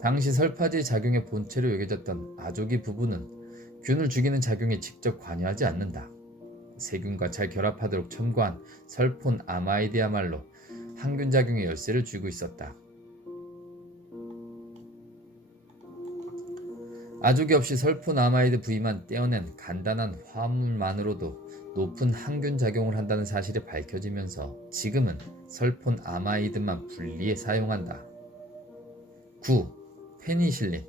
당시 설파제의 작용의 본체로 여겨졌던 아조기 부부는 균을 죽이는 작용에 직접 관여하지 않는다. 세균과 잘 결합하도록 첨가한 설폰아마이드야말로 항균 작용의 열쇠를 쥐고 있었다. 아조기 없이 설폰아마이드 부위만 떼어낸 간단한 화합물만으로도 높은 항균 작용을 한다는 사실이 밝혀지면서 지금은 설폰아마이드만 분리해 사용한다. 9. 페니실린.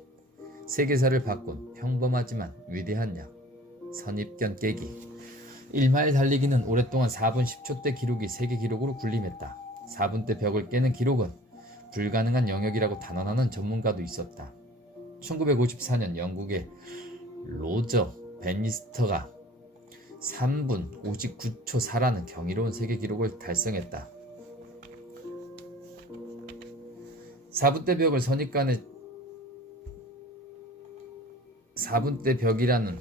세계사를 바꾼 평범하지만 위대한 약. 선입견 깨기. 1마일 달리기는 오랫동안 4분 10초대 기록이 세계 기록으로 군림했다. 4분대 벽을 깨는 기록은 불가능한 영역이라고 단언하는 전문가도 있었다. 1954년 영국의 로저 베니스터가 3분 59초 4라는 경이로운 세계 기록을 달성했다. 4분대 벽을 선입관에 4분대 벽이라는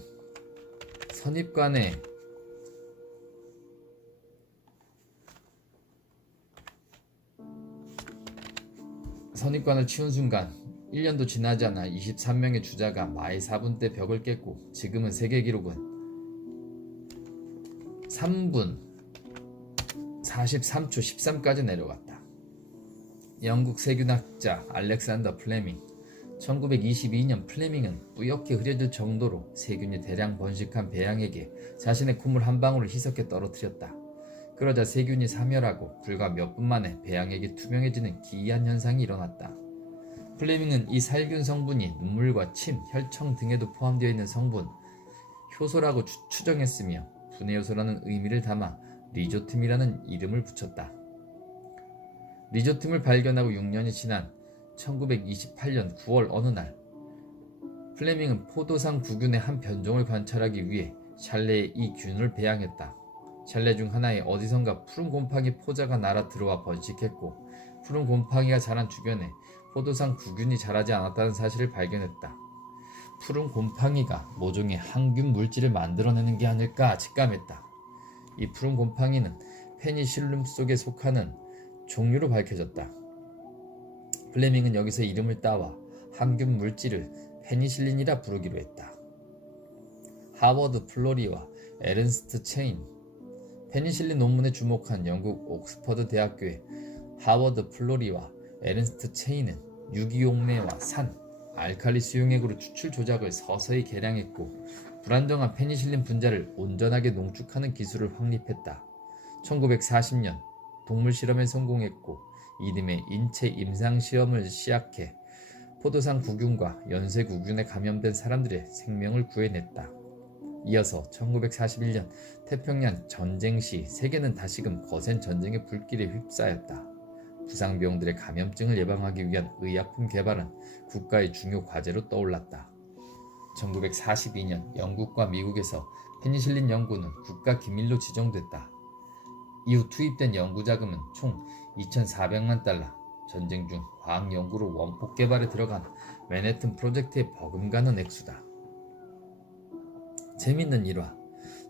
선입관을 치운 순간 1년도 지나지 않아 23명의 주자가 마의 4분대 벽을 깼고 지금은 세계 기록은 3분 43초 13까지 내려갔다. 영국 세균학자 알렉산더 플레밍. 1922년 플레밍은 뿌옇게 흐려질 정도로 세균이 대량 번식한 배양액에 자신의 콧물 한 방울을 희석해 떨어뜨렸다. 그러자 세균이 사멸하고 불과 몇 분 만에 배양액이 투명해지는 기이한 현상이 일어났다. 플레밍은 이 살균 성분이 눈물과 침, 혈청 등에도 포함되어 있는 성분 효소라고 추정했으며 분해 요소라는 의미를 담아 리조툼이라는 이름을 붙였다. 리조툼을 발견하고 6년이 지난 1928년 9월 어느 날 플레밍은 포도상 구균의 한 변종을 관찰하기 위해 샬레에 이 균을 배양했다. 샬레 중 하나에 어디선가 푸른 곰팡이 포자가 날아 들어와 번식했고 푸른 곰팡이가 자란 주변에 포도상 구균이 자라지 않았다는 사실을 발견했다. 푸른 곰팡이가 모종의 항균 물질을 만들어내는 게 아닐까 직감했다. 이 푸른 곰팡이는 페니실륨 속에 속하는 종류로 밝혀졌다. 플레밍은 여기서 이름을 따와 항균 물질을 페니실린이라 부르기로 했다. 하워드 플로리와 에른스트 체인. 페니실린 논문에 주목한 영국 옥스퍼드 대학교의 하워드 플로리와 에른스트 체인은 유기용매와 산, 알칼리 수용액으로 추출 조작을 서서히 개량했고 불안정한 페니실린 분자를 온전하게 농축하는 기술을 확립했다. 1940년 동물 실험에 성공했고 이듬해 인체 임상 실험을 시작해 포도상 구균과 연쇄 구균에 감염된 사람들의 생명을 구해냈다. 이어서 1941년 태평양 전쟁 시 세계는 다시금 거센 전쟁의 불길에 휩싸였다. 부상병들의 감염증을 예방하기 위한 의약품 개발은 국가의 중요 과제로 떠올랐다. 1942년 영국과 미국에서 페니실린 연구는 국가 기밀로 지정됐다. 이후 투입된 연구 자금은 총 2,400만 달러, 전쟁 중 과학 연구로 원폭 개발에 들어간 맨해튼 프로젝트에 버금가는 액수다. 재밌는 일화.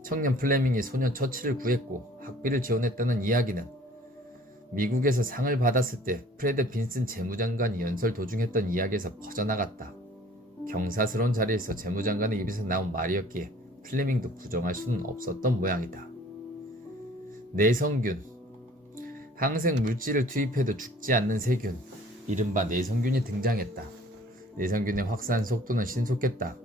청년 플레밍이 소년 처치를 구했고 학비를 지원했다는 이야기는 미국에서 상을 받았을 때 프레드 빈슨 재무장관이 연설 도중했던 이야기에서 퍼져나갔다. 경사스러운 자리에서 재무장관의 입에서 나온 말이었기에 플레밍도 부정할 수는 없었던 모양이다. 내성균. 항생 물질을 투입해도 죽지 않는 세균, 이른바 내성균이 등장했다. 내성균의 확산 속도는 신속했다.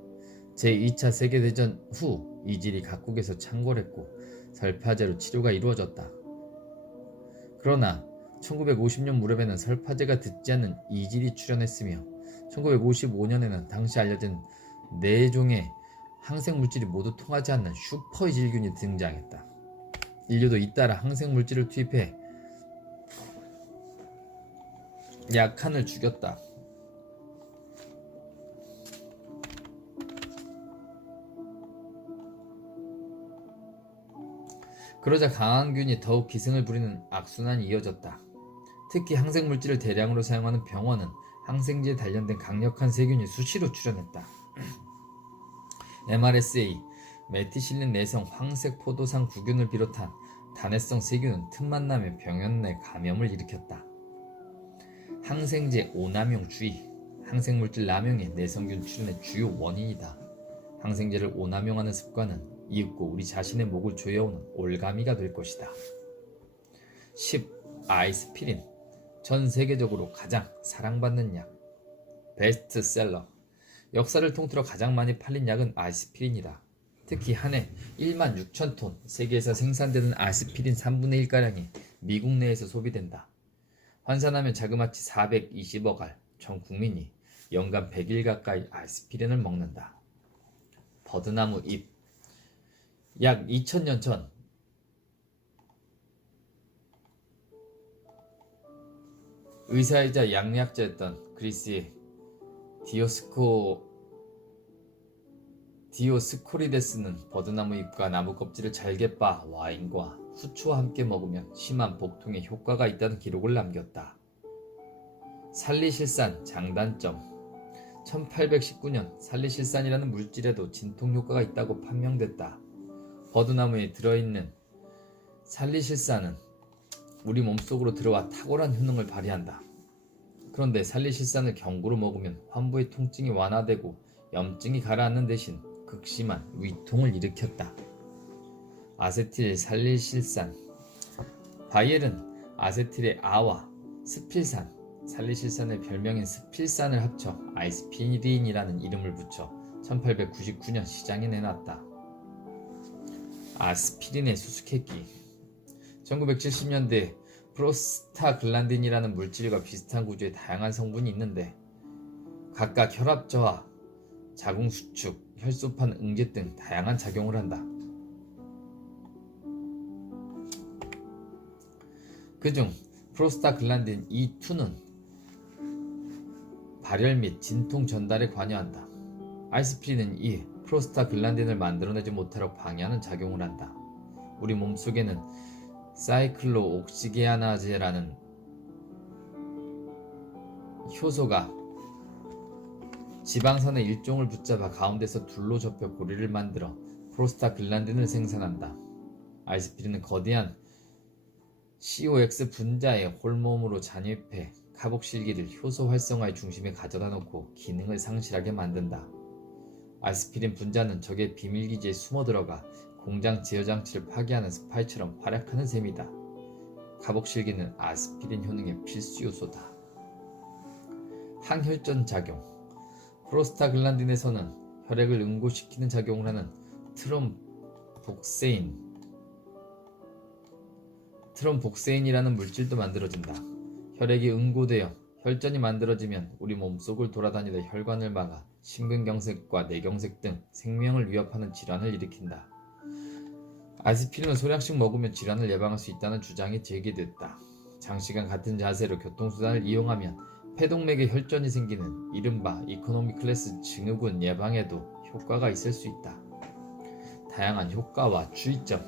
제2차 세계대전 후 이질이 각국에서 창궐했고 설파제로 치료가 이루어졌다. 그러나 1950년 무렵에는 설파제가 듣지 않는 이질이 출현했으며 1955년에는 당시 알려진 4종의 항생물질이 모두 통하지 않는 슈퍼이질균이 등장했다. 인류도 잇따라 항생물질을 투입해 약한을 죽였다. 그러자 강한 균이 더욱 기승을 부리는 악순환이 이어졌다. 특히 항생물질을 대량으로 사용하는 병원은 항생제에 단련된 강력한 세균이 수시로 출현했다. MRSA, 메티실린 내성 황색 포도상 구균을 비롯한 단해성 세균은 틈만 나면 병원 내 감염을 일으켰다. 항생제 오남용주의, 항생물질 남용이 내성균 출현의 주요 원인이다. 항생제를 오남용하는 습관은 이윽고 우리 자신의 목을 조여오는 올가미가 될 것이다. 10. 아이스피린, 전 세계적으로 가장 사랑받는 약, 베스트셀러. 역사를 통틀어 가장 많이 팔린 약은 아이스피린이다. 특히 한 해 1만 6천 톤, 세계에서 생산되는 아이스피린 3분의 1가량이 미국 내에서 소비된다. 환산하면 자그마치 420억 알, 전 국민이 연간 100일 가까이 아이스피린을 먹는다. 버드나무 잎. 약 2000년 전 의사이자 양약자였던 그리스의 디오스코리데스는 버드나무 잎과 나무 껍질을 잘게 빻아 와인과 후추와 함께 먹으면 심한 복통에 효과가 있다는 기록을 남겼다. 살리실산 장단점. 1819년 살리실산이라는 물질에도 진통 효과가 있다고 판명됐다. 버드나무에 들어있는 살리실산은 우리 몸속으로 들어와 탁월한 효능을 발휘한다. 그런데 살리실산을 경구로 먹으면 환부의 통증이 완화되고 염증이 가라앉는 대신 극심한 위통을 일으켰다. 아세틸 살리실산. 바이엘은 아세틸의 아와 스필산, 살리실산의 별명인 스필산을 합쳐 아이스피린이라는 이름을 붙여 1899년 시장에 내놨다. 아스피린의 수수께끼. 1970년대 프로스타글란딘이라는 물질과 비슷한 구조의 다양한 성분이 있는데 각각 혈압 저하, 자궁 수축, 혈소판 응제 등 다양한 작용을 한다. 그중 프로스타글란딘 E2는 발열 및 진통 전달에 관여한다. 아이스피린은 이 프로스타글란딘을 만들어내지 못하도록 방해하는 작용을 한다. 우리 몸속에는 사이클로옥시게나제라는 효소가 지방산의 일종을 붙잡아 가운데서 둘로 접혀 고리를 만들어 프로스타글란딘을 생산한다. 아이스피린은 거대한 COX 분자의 홀몸으로 잔입해 카복실기를 효소 활성화의 중심에 가져다 놓고 기능을 상실하게 만든다. 아이스피린 분자는 적의 비밀기지에 숨어들어가 공장 제어장치를 파괴하는 스파이처럼 활약하는 셈이다. 카복실기는 아스피린 효능의 필수 요소다. 항혈전 작용. 프로스타글란딘에서는 혈액을 응고시키는 작용을 하는 트롬복세인이라는 물질도 만들어진다. 혈액이 응고되어 혈전이 만들어지면 우리 몸속을 돌아다니다 혈관을 막아 심근경색과 뇌경색 등 생명을 위협하는 질환을 일으킨다. 아스피린을 소량씩 먹으면 질환을 예방할 수 있다는 주장이 제기됐다. 장시간 같은 자세로 교통수단을 이용하면 폐동맥에 혈전이 생기는 이른바 이코노미 클래스 증후군 예방에도 효과가 있을 수 있다. 다양한 효과와 주의점.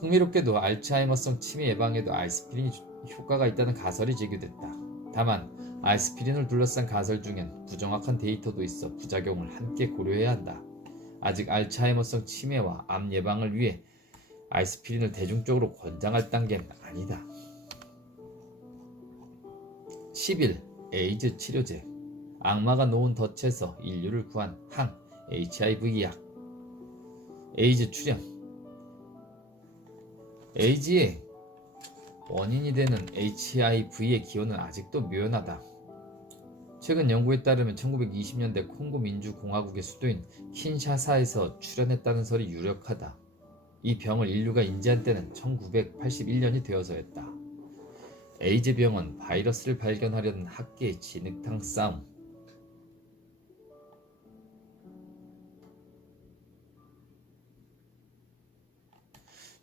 흥미롭게도 알츠하이머성 치매 예방에도 아이스피린이 효과가 있다는 가설이 제기됐다. 다만 아이스피린을 둘러싼 가설 중엔 부정확한 데이터도 있어 부작용을 함께 고려해야 한다. 아직 알츠하이머성 치매와 암 예방을 위해 아이스피린을 대중적으로 권장할 단계는 아니다. 11. 에이즈 치료제. 악마가 놓은 덫에서 인류를 구한 항 HIV 약. 에이즈 출현. 에이즈의 원인이 되는 HIV의 기원은 아직도 묘연하다. 최근 연구에 따르면 1920년대 콩고 민주공화국의 수도인 킨샤사에서 출현했다는 설이 유력하다. 이 병을 인류가 인지한 때는 1981년이 되어서였다. 에이즈 병원 바이러스를 발견하려는 학계의 진흙탕 싸움.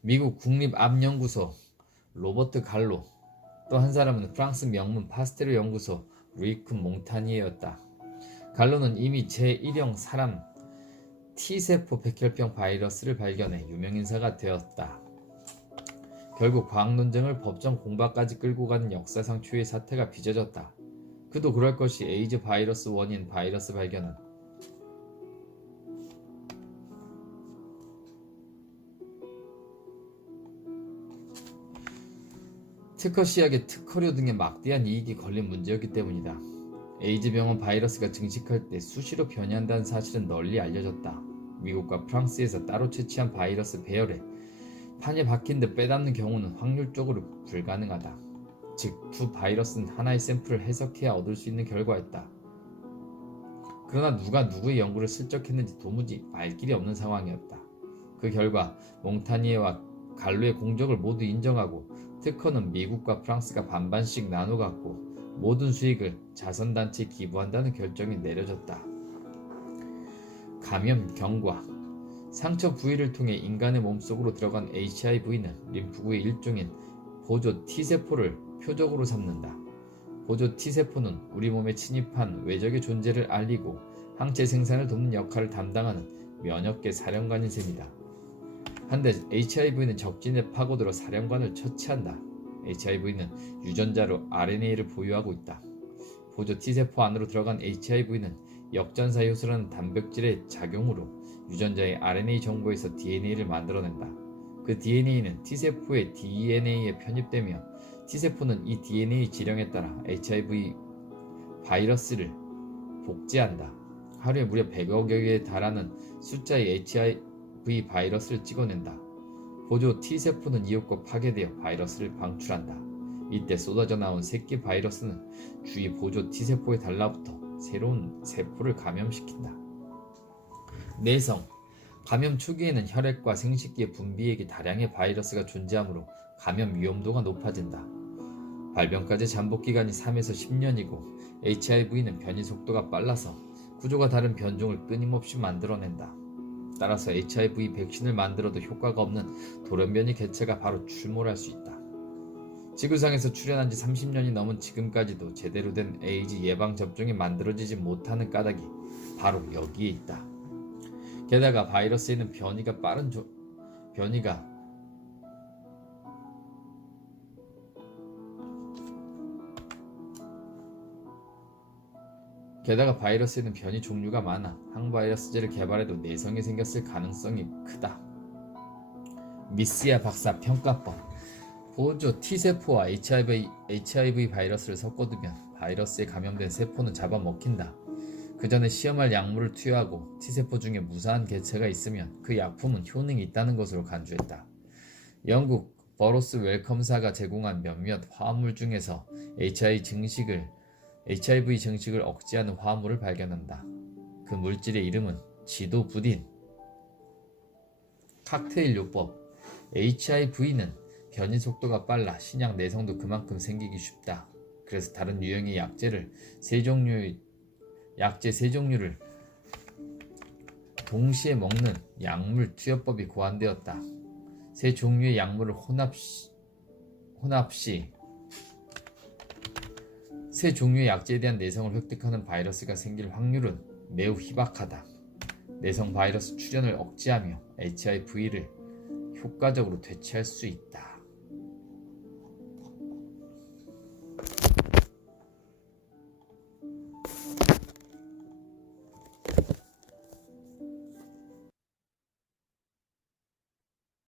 미국 국립암연구소 로버트 갈로, 또 한 사람은 프랑스 명문 파스테르 연구소 루이크 몽타니에였다. 갈로는 이미 제1형 사람 T세포 백혈병 바이러스를 발견해 유명인사가 되었다. 결국 과학 논쟁을 법정 공방까지 끌고 가는 역사상 초유의 사태가 빚어졌다. 그도 그럴 것이 에이즈 바이러스 원인 바이러스 발견은 특허 시약에 특허료 등의 막대한 이익이 걸린 문제였기 때문이다. 에이즈 병원 바이러스가 증식할 때 수시로 변이한다는 사실은 널리 알려졌다. 미국과 프랑스에서 따로 채취한 바이러스 배열에 판에 박힌 듯 빼닮는 경우는 확률적으로 불가능하다. 즉, 두 바이러스는 하나의 샘플을 해석해야 얻을 수 있는 결과였다. 그러나 누가 누구의 연구를 슬쩍했는지 도무지 알 길이 없는 상황이었다. 그 결과 몽타니에와 갈로의 공적을 모두 인정하고 특허는 미국과 프랑스가 반반씩 나눠 갖고 모든 수익을 자선단체에 기부한다는 결정이 내려졌다. 감염 경과. 상처 부위를 통해 인간의 몸속으로 들어간 HIV는 림프구의 일종인 보조 T세포를 표적으로 삼는다. 보조 T세포는 우리 몸에 침입한 외적의 존재를 알리고 항체 생산을 돕는 역할을 담당하는 면역계 사령관인 셈이다. 한데 HIV는 적진에 파고들어 사령관을 처치한다. HIV는 유전자로 RNA를 보유하고 있다. 보조 T세포 안으로 들어간 HIV는 역전사 효소라는 단백질의 작용으로 유전자의 RNA 정보에서 DNA를 만들어낸다. 그 DNA는 T세포의 DNA에 편입되며 T세포는 이 DNA 지령에 따라 HIV 바이러스를 복제한다. 하루에 무려 100여 개에 달하는 숫자의 HIV 바이러스를 찍어낸다. 보조 T세포는 이윽고 파괴되어 바이러스를 방출한다. 이때 쏟아져 나온 새끼 바이러스는 주위 보조 T세포에 달라붙어 새로운 세포를 감염시킨다. 내성. 감염 초기에는 혈액과 생식기의 분비액에 다량의 바이러스가 존재하므로 감염 위험도가 높아진다. 발병까지 잠복 기간이 3에서 10년이고 HIV는 변이 속도가 빨라서 구조가 다른 변종을 끊임없이 만들어낸다. 따라서 HIV 백신을 만들어도 효과가 없는 돌연변이 개체가 바로 출몰할 수 있다. 지구상에서 출현한 지 30년이 넘은 지금까지도 제대로 된 에이즈 예방 접종이 만들어지지 못하는 까닭이 바로 여기에 있다. 게다가 바이러스에는 변이가 빠른 바이러스에는 변이 종류가 많아 항바이러스제를 개발해도 내성이 생겼을 가능성이 크다. 미스야 박사 평가법. 보조 T세포와 HIV 바이러스를 섞어두면 바이러스에 감염된 세포는 잡아먹힌다. 그 전에 시험할 약물을 투여하고 T세포 중에 무사한 개체가 있으면 그 약품은 효능이 있다는 것으로 간주했다. 영국 버로스 웰컴사가 제공한 몇몇 화합물 중에서 HIV 증식을 억제하는 화합물을 발견한다. 그 물질의 이름은 지도부딘. 칵테일 요법. HIV는 변이 속도가 빨라 신약 내성도 그만큼 생기기 쉽다. 그래서 다른 유형의 약제 세 종류를 동시에 먹는 약물 투여법이 고안되었다. 세 종류의 약물을 혼합 시 세 종류의 약제에 대한 내성을 획득하는 바이러스가 생길 확률은 매우 희박하다. 내성 바이러스 출현을 억제하며 HIV를 효과적으로 대체할 수 있다.